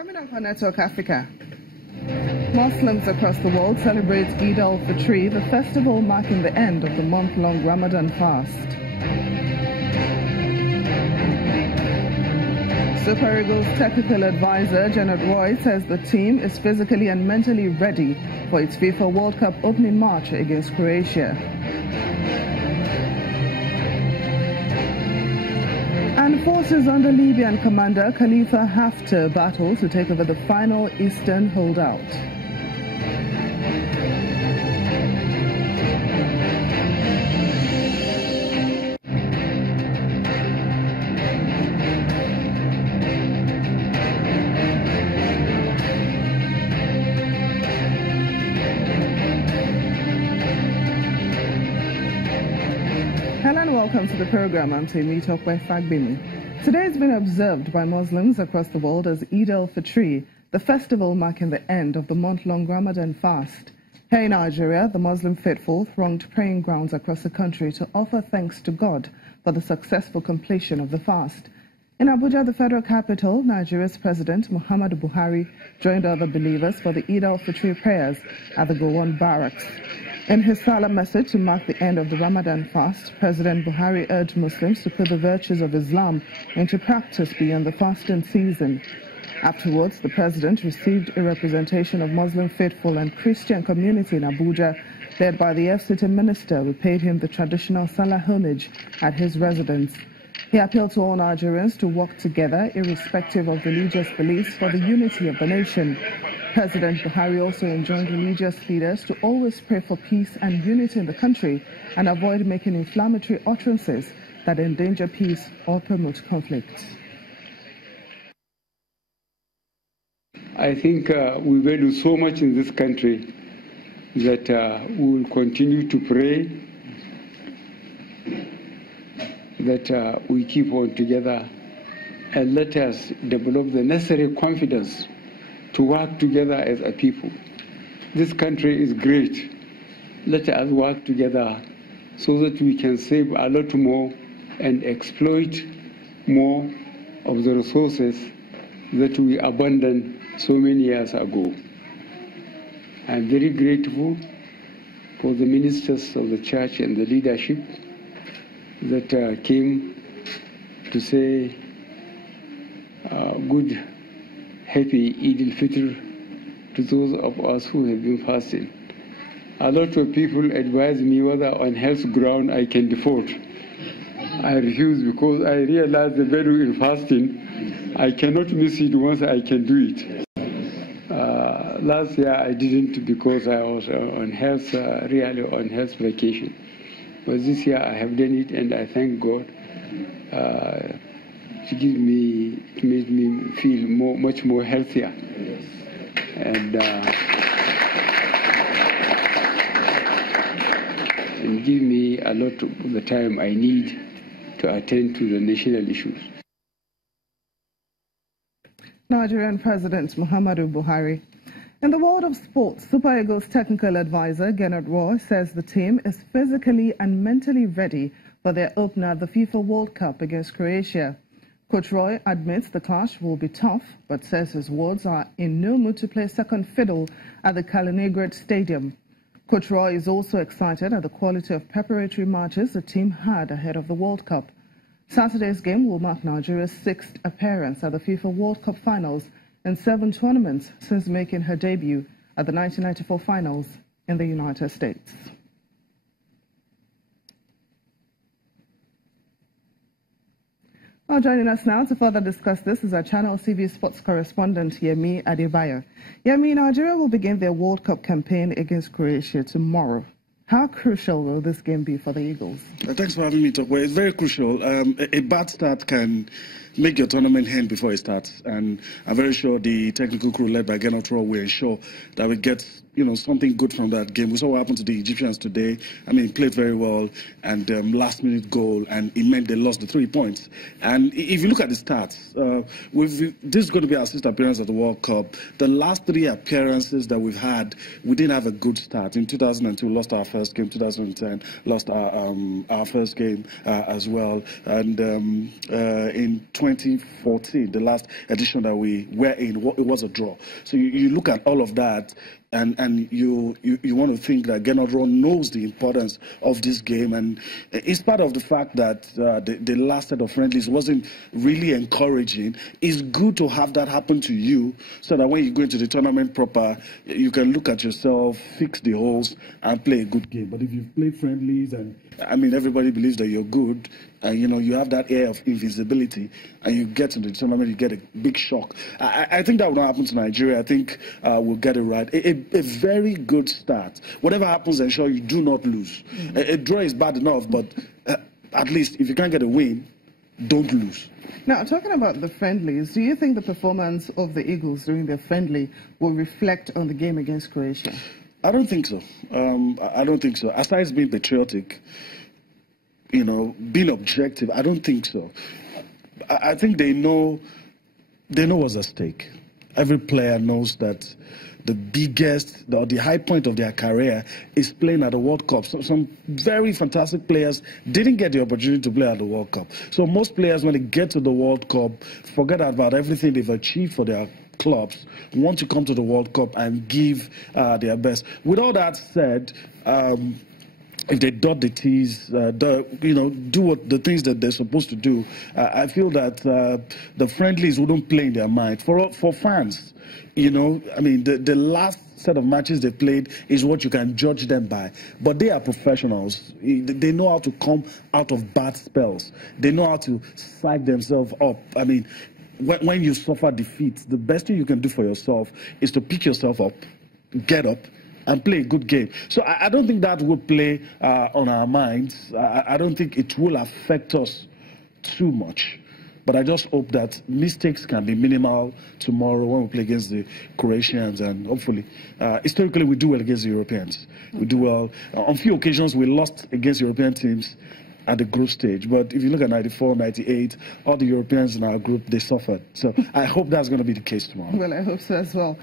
Coming up on Network Africa, Muslims across the world celebrate Eid al-Fitr, the festival marking the end of the month-long Ramadan fast. Super Eagles technical advisor Janet Roy says the team is physically and mentally ready for its FIFA World Cup opening match against Croatia. And forces under Libyan commander Khalifa Haftar battle to take over the final eastern holdout. Hello and welcome to the program. I'm Temi Tokwe Fagbimi. Today has been observed by Muslims across the world as Eid al-Fitr, the festival marking the end of the month-long Ramadan fast. Here in Nigeria, the Muslim faithful thronged praying grounds across the country to offer thanks to God for the successful completion of the fast. In Abuja, the federal capital, Nigeria's President Muhammadu Buhari joined other believers for the Eid al-Fitr prayers at the Gowon Barracks. In his Salah message to mark the end of the Ramadan fast, President Buhari urged Muslims to put the virtues of Islam into practice beyond the fasting season. Afterwards, the president received a representation of Muslim faithful and Christian community in Abuja, led by the FCT minister, who paid him the traditional Salah homage at his residence. He appealed to all Nigerians to work together, irrespective of religious beliefs, for the unity of the nation. President Buhari also enjoined religious leaders to always pray for peace and unity in the country and avoid making inflammatory utterances that endanger peace or promote conflict. I think we value so much in this country that we will continue to pray, that we keep on together, and let us develop the necessary confidence to work together as a people. This country is great. Let us work together so that we can save a lot more and exploit more of the resources that we abandoned so many years ago. I'm very grateful for the ministers of the church and the leadership that came to say good, happy Eid al-Fitr to those of us who have been fasting. A lot of people advise me whether on health ground I can default. I refuse because I realize the value in fasting. I cannot miss it once I can do it. Last year I didn't because I was on health, really on health vacation. But this year I have done it, and I thank God to make me feel much more healthier. And give me a lot of the time I need to attend to the national issues. Nigerian President Muhammadu Buhari. In the world of sports, Super Eagles technical advisor Janet Roy says the team is physically and mentally ready for their opener at the FIFA World Cup against Croatia. Coach Roy admits the clash will be tough, but says his wards are in no mood to play second fiddle at the Kaliningrad Stadium. Coach Roy is also excited at the quality of preparatory matches the team had ahead of the World Cup. Saturday's game will mark Nigeria's 6th appearance at the FIFA World Cup finals in 7 tournaments since making her debut at the 1994 finals in the United States. Well, joining us now to further discuss this is our Channel TV sports correspondent, Yemi Adebayo. Yemi, Nigeria will begin their World Cup campaign against Croatia tomorrow. How crucial will this game be for the Eagles? Thanks for having me, Tokwe. It's very crucial. A bad start can make your tournament end before it starts. And I'm very sure the technical crew led by Janet Roy will ensure that we get something good from that game. We saw what happened to the Egyptians today. I mean, played very well, and last-minute goal, and it meant they lost the 3 points. And if you look at the stats, this is going to be our 6th appearance at the World Cup. The last 3 appearances that we've had, we didn't have a good start. In 2002, we lost our first game. 2010, lost our first game as well. And in 2014, the last edition that we were in, it was a draw. So you look at all of that, and you want to think that Gernot Rohr knows the importance of this game, and it's part of the fact that the last set of friendlies wasn't really encouraging. It's good to have that happen to you, so that when you go into the tournament proper, you can look at yourself, fix the holes, and play a good game. But if you've played friendlies, and I mean everybody believes that you're good, and you have that air of invisibility, and you get into the tournament, you get a big shock. I think that will not happen to Nigeria. I think we'll get it right. A very good start. Whatever happens, ensure you do not lose. A draw is bad enough, but at least if you can't get a win, don't lose. Now, talking about the friendlies, do you think the performance of the Eagles during their friendly will reflect on the game against Croatia? I don't think so. I don't think so. Aside being patriotic, being objective, I don't think so. I think they know what's at stake. Every player knows that the biggest, or the high point of their career is playing at the World Cup. Some very fantastic players didn't get the opportunity to play at the World Cup. So most players, when they get to the World Cup, forget about everything they've achieved for their clubs, want to come to the World Cup and give their best. With all that said, if they dot the T's, do what the things that they're supposed to do, I feel that the friendlies wouldn't play in their mind. For fans, I mean, the last set of matches they played is what you can judge them by. But they are professionals. They know how to come out of bad spells. They know how to psych themselves up. I mean, when you suffer defeat, the best thing you can do for yourself is to pick yourself up, get up, and play a good game. So I don't think that would play on our minds. I don't think it will affect us too much. But I just hope that mistakes can be minimal tomorrow when we play against the Croatians, and hopefully, historically, we do well against the Europeans. We do well. On few occasions, we lost against European teams at the group stage. But if you look at 94, 98, all the Europeans in our group, they suffered. So I hope that's going to be the case tomorrow. Well, I hope so as well.